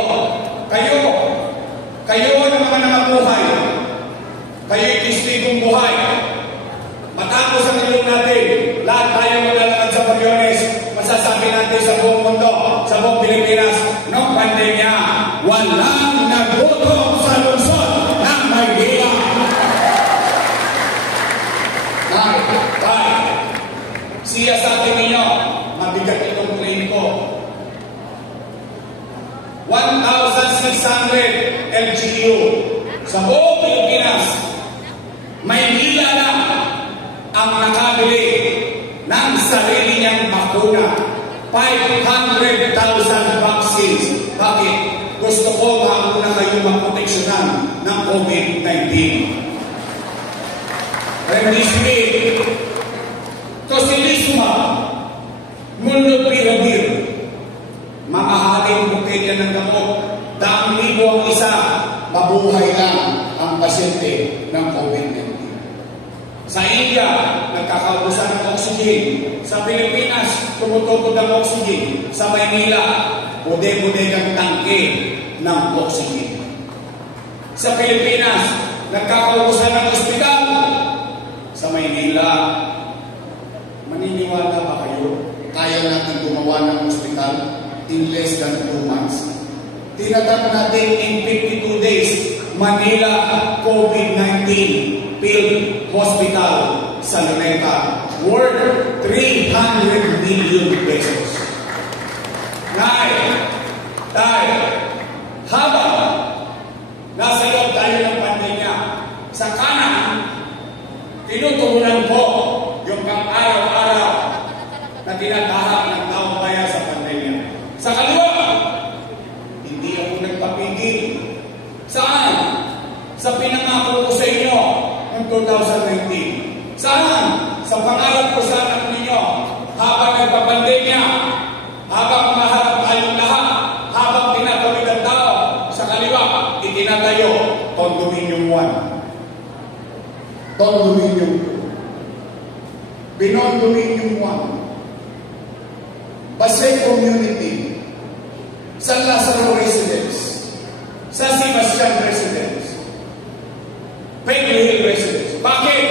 kayo na mga nangabuhay, kayo yung testigong buhay. Matapos ang ilong natin, lahat tayo maglalakad sa Boriones, masasabi natin sa buong mundo, sa buong Pilipinas, noong pandemya, walang nagutom sa lungsod ng Maynila. Siya sa atin ninyo, mabigat itong claim ko. 1,600 LGU sa buong Pilipinas. Maynila lang ang nakabili ng sarili niyang bakuna. 500,000 vaccines COVID-19. Remdesivir, tocilizumab, molnupiravir, mamahaling bukilya ng gamot, 10,000 ang isa, mabuhay lang ang pasyente ng COVID-19. Sa India, nagkakaubusan ng oxygen. Sa Pilipinas, tumutupod ang oxygen. Sa Maynila, bude-budegang tangke ng oxygen. Sa Pilipinas, nagkakaubusan ng ospital. Sa Maynila, maniniwala ba kayo? Kaya natin gumawa ng ospital in less than 2 months. Tinatap natin in 52 days, Manila COVID-19 Field Hospital sa Luneta, worth 300 million pesos. Tay, habang nasa loob tayo ng pandemya, sa kanan, tinutugunan ko yung pang-araw-araw na tinatahak ng taong bayan sa pandemya. Sa kaliwa, hindi ako nagpapigil. Saan? Sa pinangako ko sa inyo noong 2019. Saan? Sa pangarap ko sa anak ninyo habang nagpapandemya, habang maharap tayong lahat, habang tinatawid ang tao, sa kaliwa, itinatayo Condominium 1. Condominium 2. Binondominium 1. Pasay Community. San Lazaro Residence. San Sebastian Residence. Pedro Hill Residence. Bakit?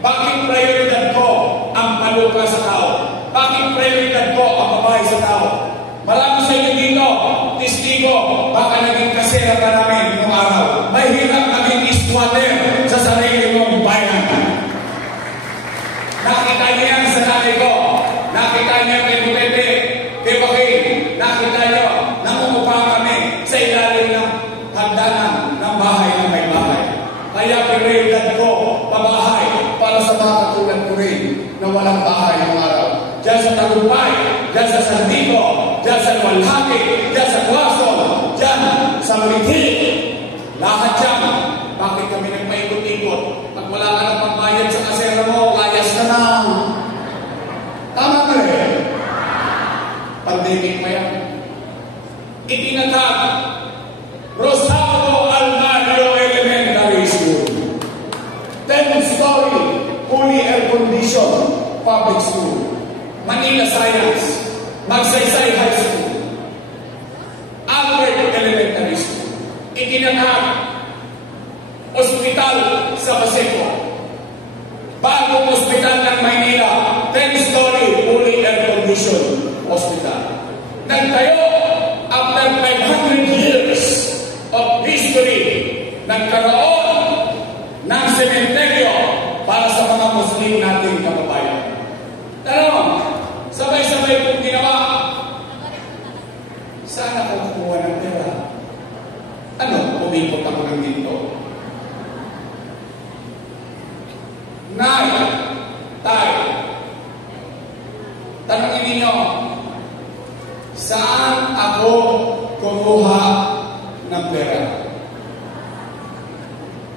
Bakit prioridad ko ang palupa sa tao? Bakit prioridad ko ang babae sa tao? Marami sa inyo dito, testigo, baka naging kasera pa namin noong araw. May hirap kaming squatter sa sarili mong bayan. Nakita niyo yan sa nanay ko. Nakita niyo kay Bupete, kay Joaquin. Nakita niyo, nangungupa kami sa ilalim ng hagdanan ng bahay ng may bahay. Kaya prioridad ko, pabahay, para sa mga katulad ko rin na walang bahay ng araw. Diyan sa Tagumpay, diyan sa Santiago, diyan sa Walhati, diyan sa Quezon, diyan sa Maritil. Lahat dyan. Bakit kami nagpaikot-ikot? Pag wala ka ng pambayad sa kasera mo, layas ka na. Tama ba rin? Pandemic pa yan. Itinatag Rosario Almario Elementary School. 10-story, fully air-conditioned public school. Manila Science, Magsaysay High School, Albert Elementary School. Itinatag ospital sa Paseco. Bagong ospital ng Maynila, 10-story, fully air-conditioned hospital. Nagtayo after 500 years of history, nagkaroon ng sementeryo para sa mga Muslim nating kababayan. Ano? Sabay-sabay kong ginawa. Saan ako kukuha ng pera? Ano? Umikot ako ng dito. Nay, tay, tanongin ninyo, saan ako kukuha ng pera?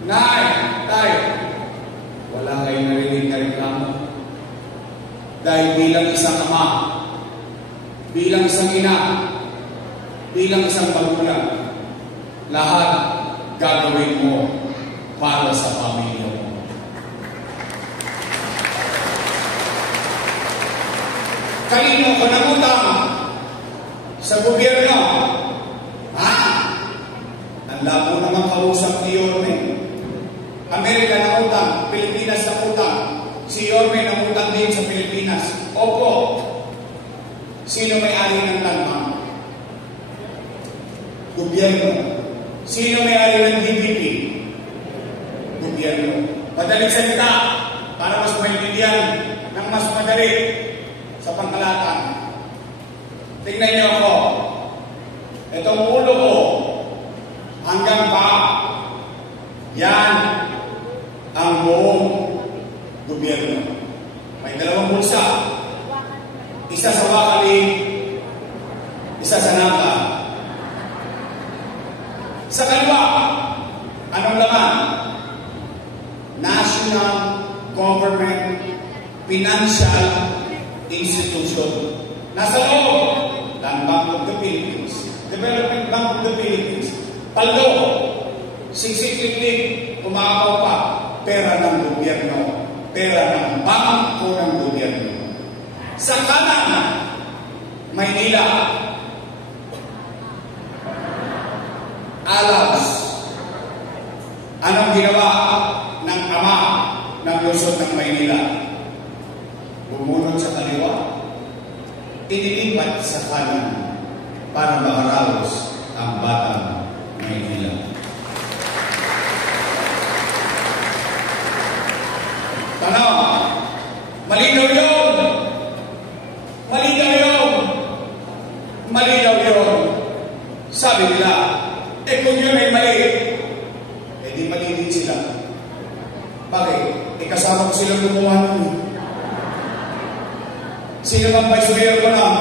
Nay, tay, wala kayong narinig na reklamo. Dahil bilang isang ama, bilang isang ina, bilang isang magulang, lahat gagawin mo para sa pamilya mo. Kanino ko nangutang sa gobyerno? Ha? Ang labo naman kausap ni Yorme. Amerika nangutang, Pilipinas nangutang. Si Yorme nangutang din sa Pilipinas. Opo. Sino may-ari ng landmark? Gobyerno. Sino may-ari ng GDP? Gobyerno. Madaling salita, para mas maintindihan ng mas madali sa pangkalatan. Tingnan niyo ako. Itong ulo ko hanggang paa. Yan ang buong gobyerno. May dalawang bulsa. Isa sa wakali, isa sa naka. Sa kaliwa Anong laman? National Government Financial Institution. Nasa loob, Land Bank of the Philippines, Development Bank of the Philippines, paldo, siksik-liklik, kumakaw pa, pera ng gobyerno, pera ng bangko ng gobyerno. Sa kanan, Maynila, Alabs. Anong ginawa ng ama ng lungsod ng Maynila? Bumunod sa kaliwa, inilipat sa kanan para makaraos ang batang Maynila. Tanaw, malinaw yun! Malinaw yun! Malinaw yun! Sabi nila, kung yun ay mali, di mali din sila. Bakit? Kasama ko silang gumawa nun. Sino bang vice mayor ko lang?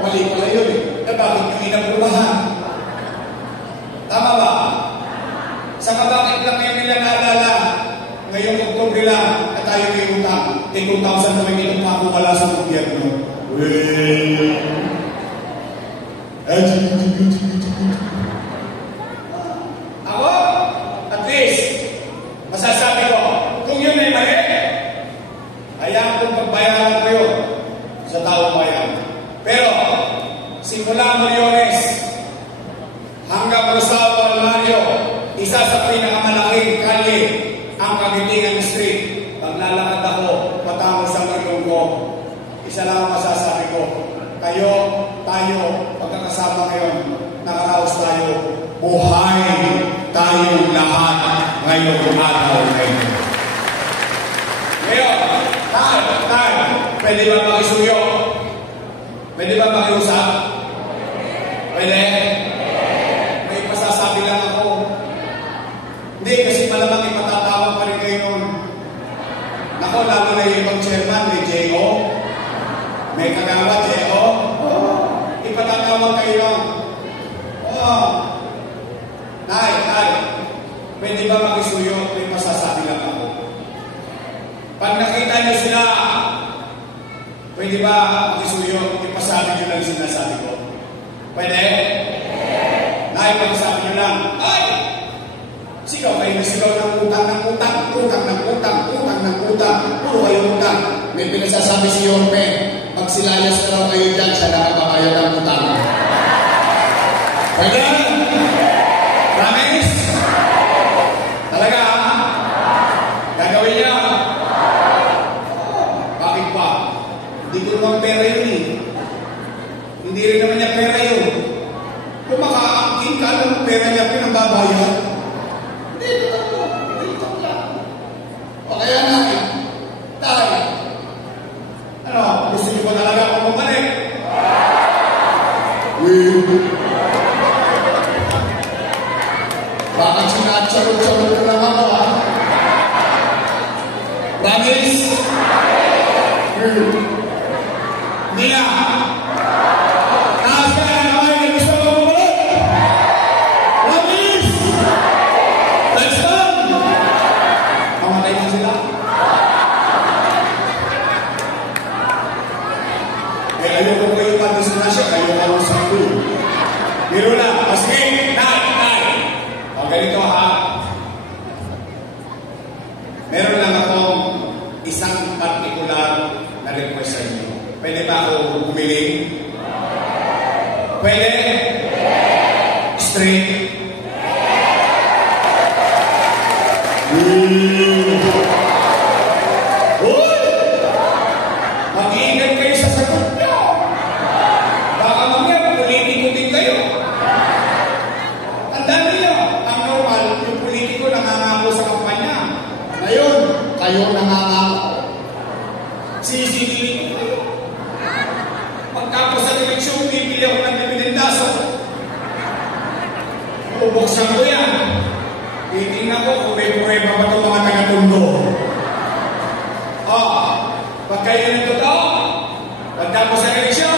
Mali pala yun bakit yung inaprubahan? Tama ba? Saka bakit lang ngayon nila naalala? Ngayong Oktobre lang na tayo may utang. 2,000 na may inutang ko wala sa gobyerno. Ako, at least, masasabi ko, kung yun ay mali, hayaan kong pagbayaran ko yun sa taong bayan. Pero, simula Moriones hanggang Rosao Almario, isa sa pinakamalaking kalye ang Kagitingan Street. Paglalakad ako, patapos ang ilong ko, isa lang ang masasabi ko, kayo, tayo, pagkakasama ngayon, nakaraos tayo, buhay tayong lahat ngayong araw ngayon. Ngayon, tayo, pwede ba makisuyo? Pwede ba makiusap? Pwede? May pasasabi lang ako. Hindi, kasi malamang ipatatawa pa rin kayo nun. Nako, lalo na yung ibang chairman, may J.O. May kagawa, J.O. Ipatatawa kayo nun. Tay, pwede ba makisuyo? May pasasabi lang ako. Pag nakita niyo sila, pwede ba makisuyo? Ipasabi niyo lang sinasabi ko. Pwede? Nay, pagsabi niyo lang, ay! Sigaw kayo na sigaw ng utang, puro kayo utang. May pinasasabi si Yorme, pag silayas na raw kayo dyan, siya nakababayad ng utang. Pwede? Promise? Talaga? Gagawin niya? Bakit pa? Hindi ko naman pera yun eh. Hindi rin naman niya pera yun. Kung makaangkin ka, alam mo pera niya pinambabayan. Hindi, ito lang. O kaya na, tayo. Gusto niyo ba talaga ako bumalik? Bakit sinatsalot-salot ko lang ako, ha? Promise? Hindi na. Taas ka na naman yung gusto mo bumalik. Promise? Let's go! Mamatay na sila. Ayoko kayo pa-disgrasya, kayo kalong sa ko. Biro lang, maski, tay. O ganito ha. Meron lang akong isang particular na request sa inyo. Pwede ba ako bumili? Pwede? Straight? Mag-iingat kayo sa sagot nyo. Baka mamaya, politiko din kayo. Tandaan niyo, ang normal, yung politiko nangangako sa kampanya. Ngayon, kayo nangangako. Sisingilin ko kayo. Pagkapos sa eleksyon, bibili ako ng dividendaso. Bubuksan ko yan. Titingnan ko kung may prueba ba itong mga taga-tundo. Pag kayo ng totoo, pagkapos sa eleksyon,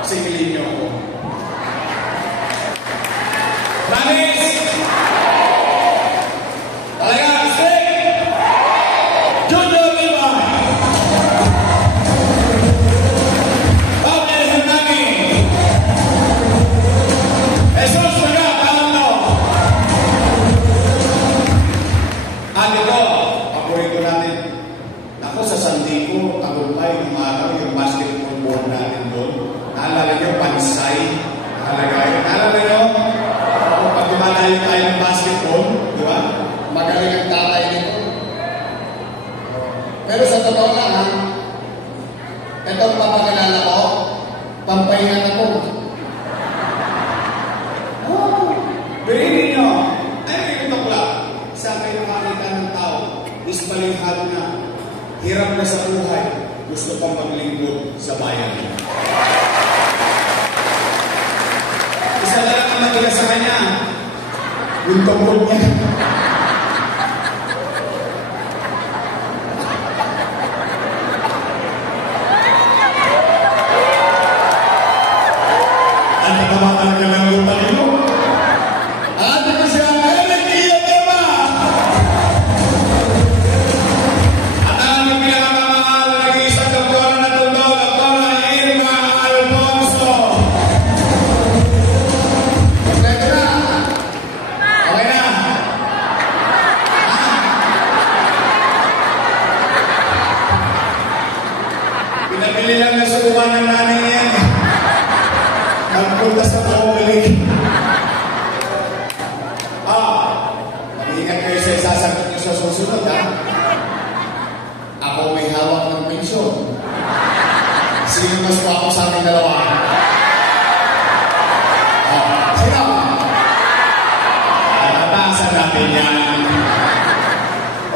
singilin niyo ako. pampahingan ako. Oh, bilhin ninyo. Ay, may utakla. Sa akin yung makita ng tao, is malinghalo na. Hirap na sa buhay. Gusto pang maglingkod sa bayan. Isa na lang ang matira sa kanya. Yung tungkol niya. Ang natamaan ka ng lupa nyo. Ate ko siya, Eric Iadema! At ang aming pinakamamahal na nag-iisang doktora na tundo, Doktora Irma Alfonso. Okay na. Okay na. Pinabili lang na subukan ng nanay yan. Nagpunta sa pabalik. Mag-ingat kayo sa isasagot nyo sa susunod, ha? Ako may hawak ng pensyon. Sino mas ako sa aming dalawa? Sino? Natatasan natin yan.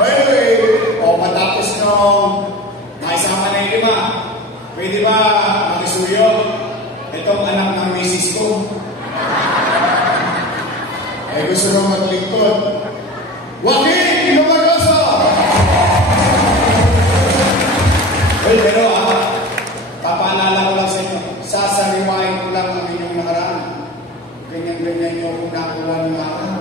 Wait. O matapos nung Maisama na yung 5. Pwede ba makisuyo? Itong anak ng misis ko. ay gusto nung maglingkod. Joaquin Lumagaso! Pero papaalala ko lang sa inyo, sasariwain ko lang ang inyong nakaraan. Ganyan-ganyan nyo kung nakuha ng nakaraan.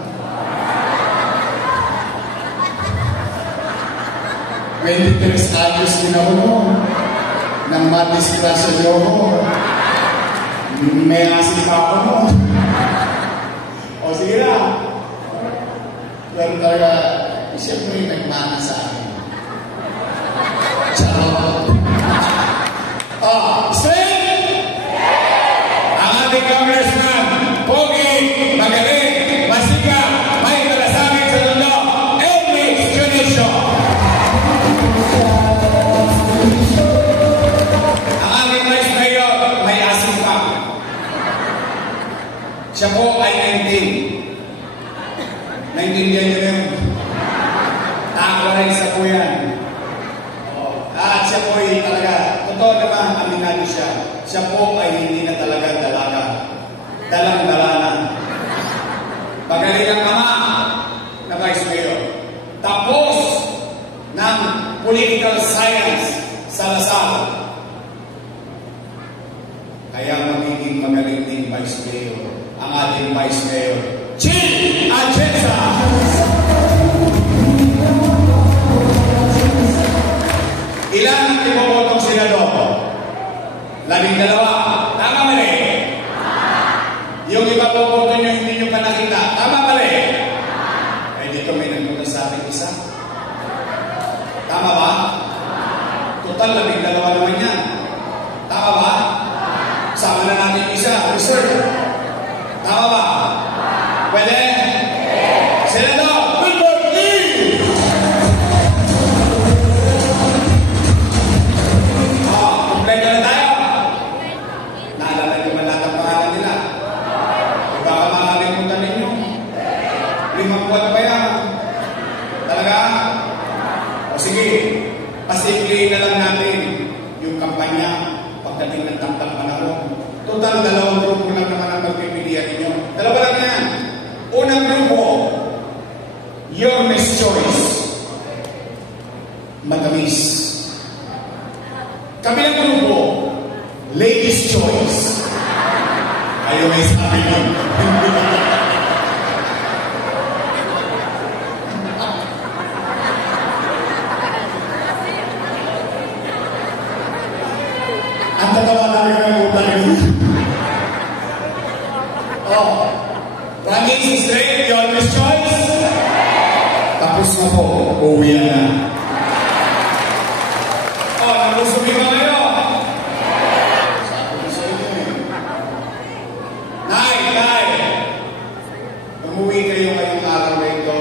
23 años ginawa mo nang madisgrasya niyo mo. May asin pa ako mo. O sige na. Pero talaga, siyempre nagmana sa akin. Charot. Sing! Ang ating congressman, Pogi, magaling, masika, may talasangin sa mundo, Elvis Junicio. Ang ating vice mayor, may asin pa. Siya po ay 19. Naintindihan niyo yun. Takwa rin sa po yan. At siya po ay talaga, totoo naman, aminado siya. Siya po ay hindi na talaga dalaga. Dalang-dala na. Magaling ang ama na vice mayor. Tapos ng political science sa Lasal. Kaya magiging magaling din vice mayor. Ang ating vice mayor, Chief Atienza! Ilan ang ibobotong senador? 12. Tama mali? Yung iba boboto nyo, hindi nyo pa nakita. Tama mali? Eh, dito may nagpunta sa ating isa. Tama ba? Total, 12 naman yan. Tama ba? Sama na natin isa. Reserve. Tama ba? Pwede? Senador Wilbert Lee! Kompleto na tayo. Naalala niyo ba lahat ang pangalan nila? Baka makalimutan ninyo. 5 buwan pa yan. Talaga? O sige, pasimplihin na lang natin yung kampanya pagdating ng tamtang panahon. Total, 2 grupo lang naman ang magpipilihan ninyo. 2 lang yan. Unang grupo, Your Miss Choice. Matamis. Kabilang grupo, Ladies Choice. Ayaw may sabi nun. Ang tatawa namin ng utang yun. Promise straight, Your Miss Choice. Tapos na po, uwi na. Nagusubin ba kayo? Sabi ko sa inyo eh. Nay! Umuwi kayo ngayong araw na ito,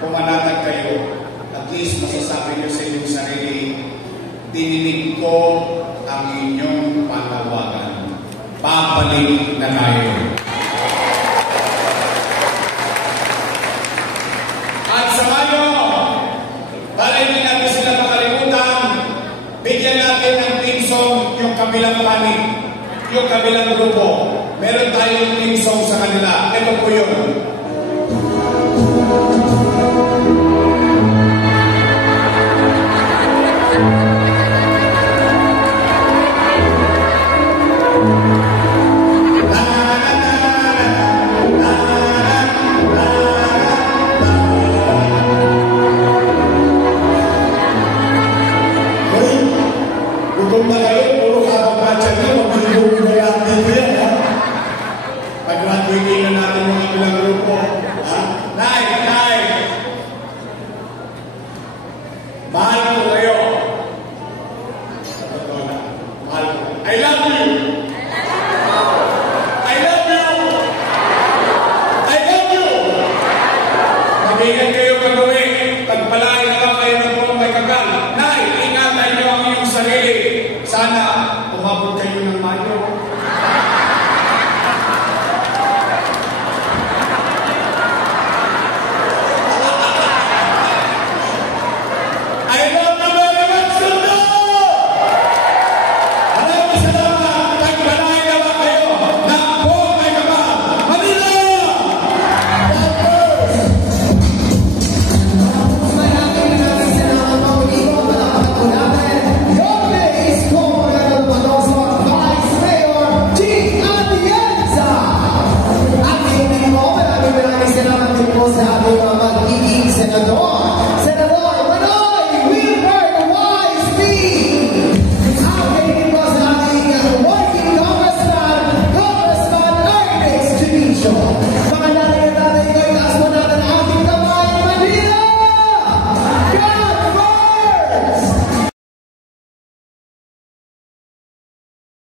pumanatag kayo, at least masasabi niyo sa inyong sarili, dininig ko ang inyong panawagan. makarating na tayo. At sa Mayo, para hindi natin sila makalimutan, bigyan natin ng team song yung kabilang panig, yung kabilang grupo. Meron tayong team song sa kanila. Ito po yun. Gutom na kayo, puro kapag-pachat nyo, mag-ilugin na lang dito yan, ha? Pag-graduating na natin yung ilang grupo, ha? Nay! Mahal ko kayo. Mahal ko. I love you! I love you! I love you! Mag-ingat kayo gagawin. Pagpalain na lang kayo ng buong may kagal. Nay, ingatan niyo ang iyong sarili. Sana umabot kayo ng Mayo.